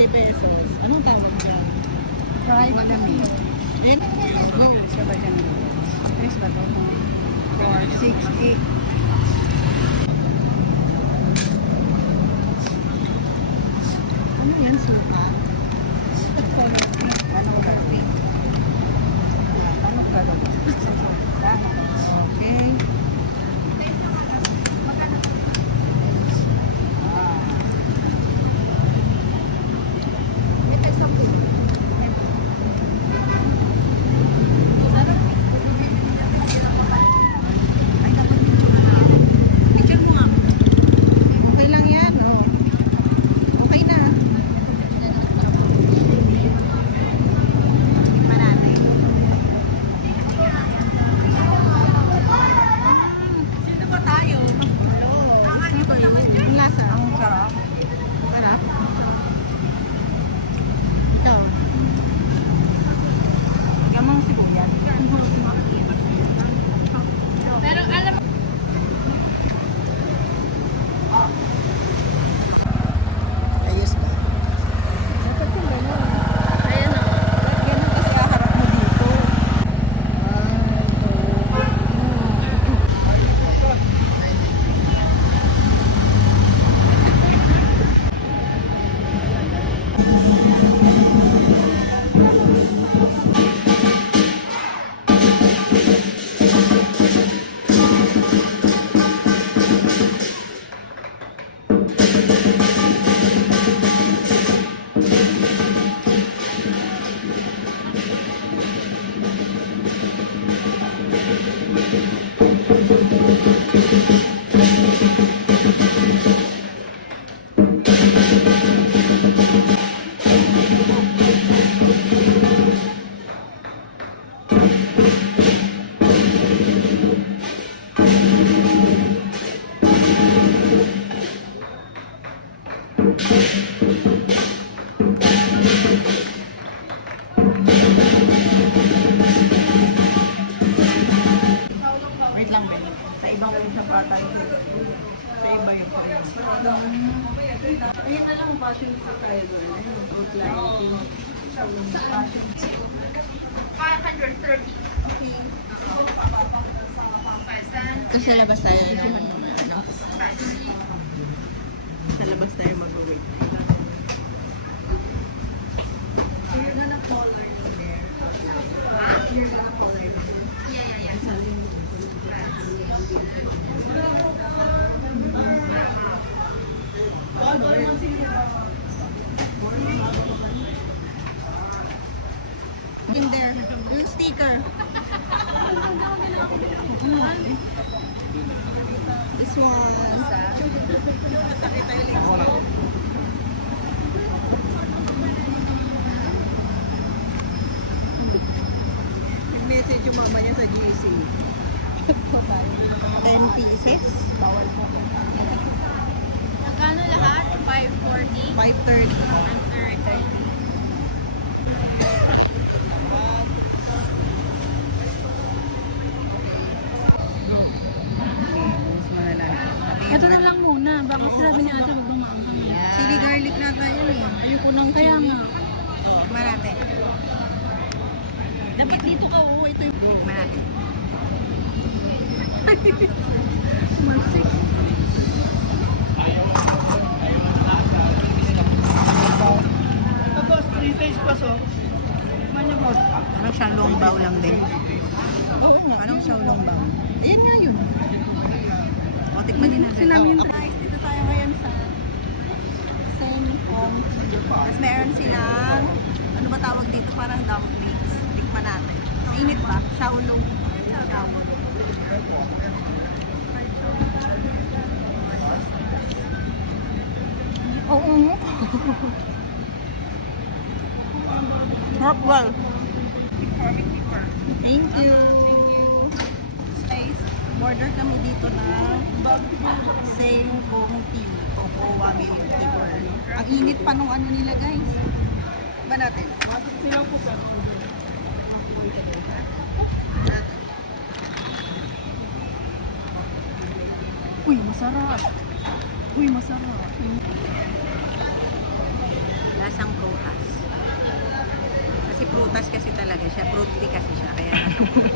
50 pesos. Anong tawag niya? Fried malamig. Then, go. Siya ba dyan? Tres ba ito? 4, 6, 8. Ano yan, suka? Anong gagawin? Anong gagawin? Okay. Picture mo nga. Okay lang yan, oh. Okay na. Sino ba tayo? Hello. Gusto ba yun? Ang lasa. Ang sarap. Sarap. Ito. Bigyan mo ng sibuyas. Pero alam mo, Ayos ba? dapat yung gano'n. Ayan o. Ganun kasi haharap mo dito. Wait lang, wait. Sa ibang sa patay. Sa iba yung Ayun na lang, passion sa tayo doon. Ayun, good lighting. Passion. 530. Ito sa labas tayo ng ano. Sa labas tayo mag-wait. So you're gonna color in there? You're gonna color in there? Yeah, yeah, yeah. In there, yung sticker. This one. Nag-message yung mama niya sa GC. 10 pieces. Bawal po. Magkano lahat? 540? 530. Ito na lang muna. Baka sinabi ni ate huwag dumaang. Chili garlic na tayo eh. Ayoko nang Kaya nga. Marate. Dapat dito ka, oh. Ito yung... Marate. Tapos, 3 days pa so. Parang siyang longbaw lang din. Oo nga. Parang siyang longbaw. Yan nga yun. O, tikman din natin. Guys, dito tayo ngayon sa Sen Hong. Tapos meron silang, ano ba tawag dito? Parang dumplings. Tikman natin. Mainit ba? Shaolong. Shaolong. Oo. Hotwell. Thank you. Guys, order kami dito na Sen Hong tea. Cocoa milk tea. Ang init pa nung ano nila, guys. Ba natin? Silang po sir. Uy, masarap. Uy, masarap. Lasang prutas. Kasi prutas kasi talaga siya. Fruit tea kasi siya. Kaya lasang prutas.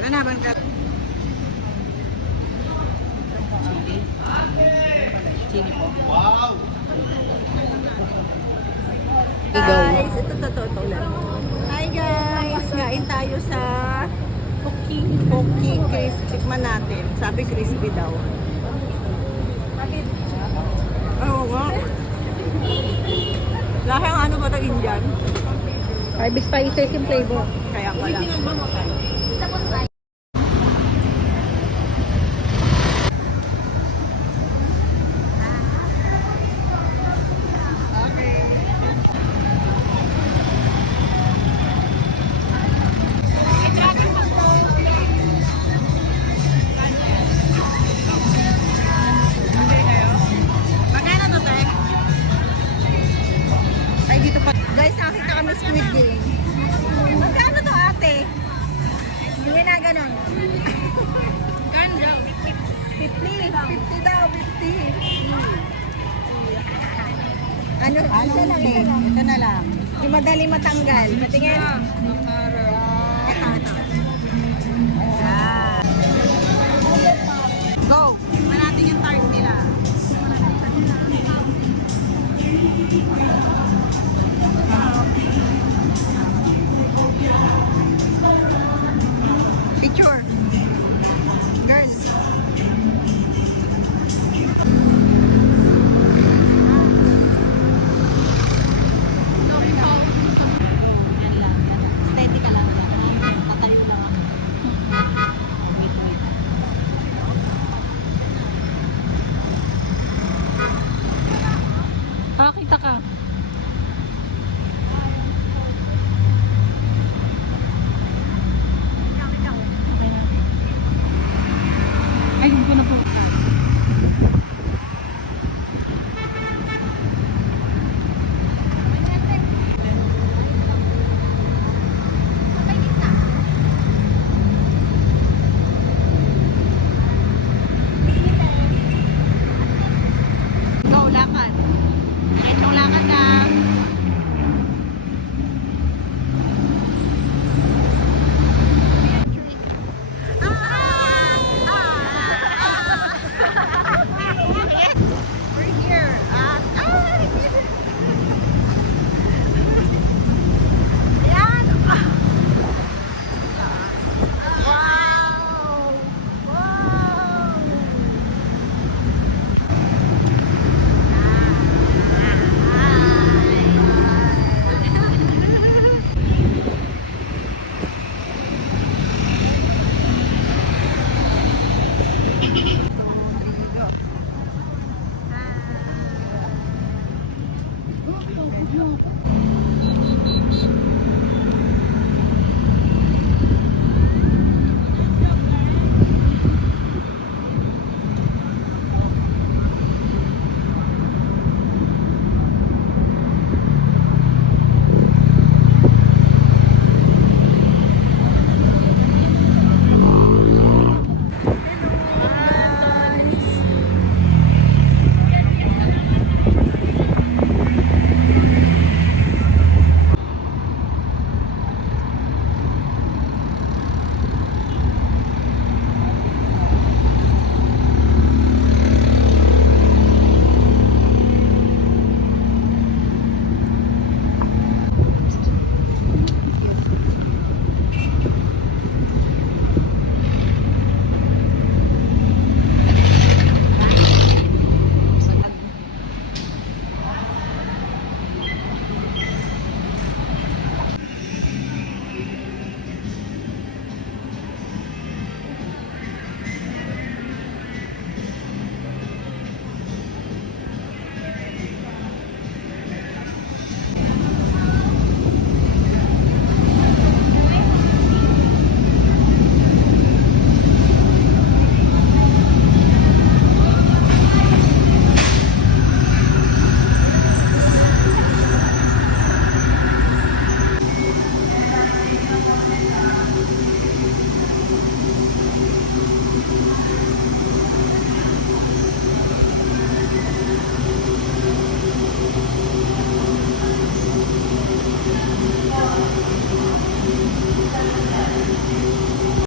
Ano na bang chili? Chili po. Guys, ito totoo lang. Hi guys! Kain tayo sa Pocky Crispy. Tikman natin. Sabi crispy daw. Oo nga. Lahang ano ba ito, Indian? Five spices yung flavor. Kaya pala. Magkano to, te? Ay, dito pa. Guys, nakakita kami Squid Game. Magkano to, ate? Hindi na ganun. Ganda. 50. 50 daw, 50. Ano? Isa lang eh. Ito na lang. Yung madali matanggal. Patingin.